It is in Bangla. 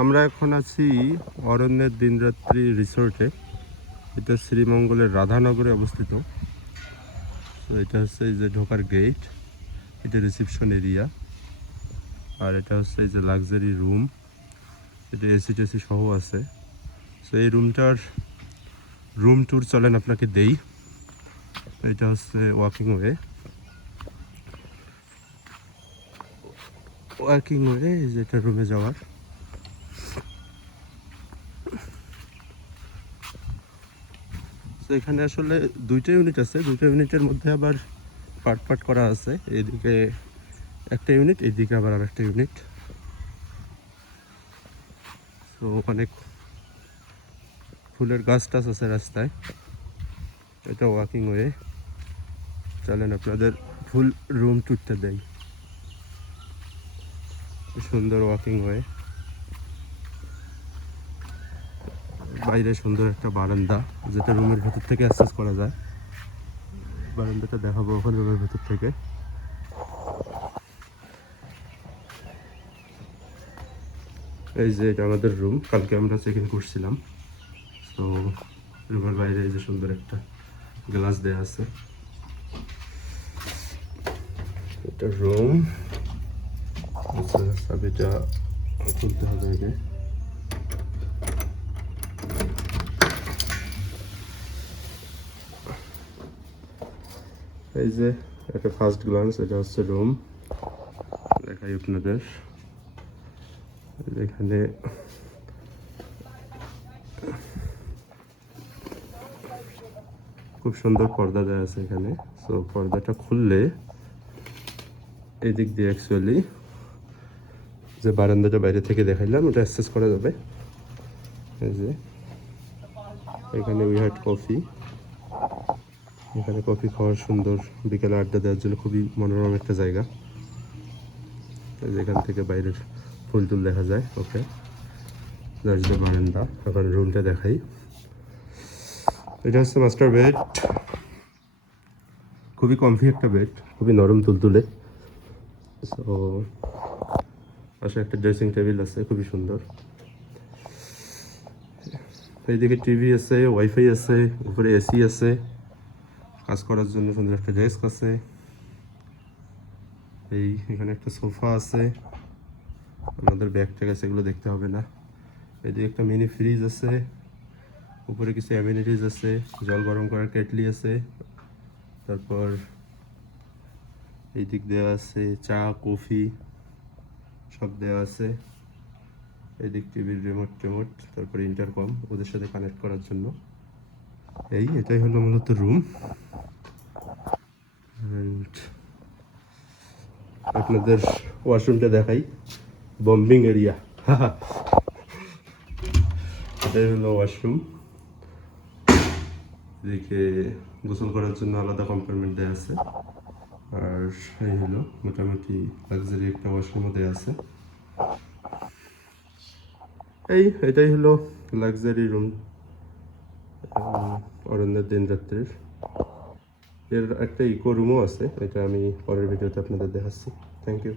আমরা এখন আছি অরণ্যের দিনরাত্রি রিসোর্টে। এটা শ্রীমঙ্গলের রাধানগরে অবস্থিত। তো এটা হচ্ছে এই যে ঢোকার গেট, এটা রিসেপশন এরিয়া, আর এটা হচ্ছে এই যে লাক্সারি রুম, এটা এসি টেসি সহ আছে। তো এই রুমটার রুম ট্যুর চলেন আপনাকে দেই। এটা হচ্ছে ওয়াকিং ওয়ে, এই যে এটা রুমে যাওয়ার। তো এখানে আসলে দুইটা ইউনিট আছে, দুইটা ইউনিটের মধ্যে আবার পার্ট পার্ট করা আছে। এইদিকে একটা ইউনিট, এইদিকে আবার আরেকটা ইউনিট। তো অনেক ফুলের গাছ টাছ আছে রাস্তায়। এটা ওয়াকিং ওয়ে, চলেন আপনাদের ফুল রুম ট্যুরটা দেই। সুন্দর ওয়াকিং ওয়ে, বাইরে সুন্দর একটা বারান্দা যেটা রুমের ভেতর থেকে অ্যাক্সেস করা যায়। বারান্দাটা দেখাবো এখন রুমের ভেতর থেকে। এই যে এটা আমাদের রুম, কালকে আমরা চেক ইন করছিলাম। তো রুমের বাইরে এই যে সুন্দর একটা গ্লাস দেওয়া আছে। এটা রুম, চাবিটা খুলতে হবে আগে। এই যে একটা ফার্স্ট গ্লান্স, এটা হচ্ছে রুম, দেখাই আপনাদের। এখানে খুব সুন্দর পর্দা দেওয়া আছে এখানে। সো পর্দাটা খুললে এই দিক দিয়ে অ্যাকচুয়ালি যে বারান্দাটা বাইরে থেকে দেখাইলাম ওটা অ্যাক্সেস করা যাবে। এই যে এখানে উই হ্যাড কফি, এখানে কফি খাওয়ার সুন্দর, বিকেলে আড্ডা দেওয়ার জন্য খুবই মনোরম একটা জায়গা। এখান থেকে বাইরের ফুল টুল দেখা যায়। ওকে, বারান্দা। এখন রুমটা দেখাই। এটা হচ্ছে মাস্টার বেড, খুবই কমফি একটা বেড, খুবই নরম তুলতুলে। সো পাশে একটা ড্রেসিং টেবিল আছে, খুবই সুন্দর। এইদিকে টিভি আছে, ওয়াইফাই আছে, উপরে এসি আছে, কাজ করার জন্য সুন্দর একটা ডেস্ক আছে। এই এখানে একটা সোফা আছে, আমাদের ব্যাগ ট্যাগ আছে, এগুলো দেখতে হবে না। এদিকে একটা মিনি ফ্রিজ আছে, উপরে কিছু অ্যামিনিটিস আছে, জল গরম করার কেটলি আছে। তারপর এই দিক দেওয়া আছে চা কফি সব দেওয়া আছে। এদিক টিভির রিমোট টেমোট, তারপরে ইন্টারকম ওদের সাথে কানেক্ট করার জন্য। এটাই হলো মূলত রুম। আপনাদের ওয়াশরুমটা দেখাই, বম্বিং এরিয়া। এটাই হলো ওয়াশরুম। এদিকে গোসল করার জন্য আলাদা কম্পার্টমেন্ট দেওয়া আছে। আর এই হলো মোটামুটি লাক্সারি একটা ওয়াশরুমও দেওয়া আছে। এটাই হলো লাক্সারি রুম অরণ্যের দিন রাত্রির। এর একটা ইকো রুমও আছে, এটা আমি পরের ভিডিওতে আপনাদের দেখাচ্ছি। Thank you.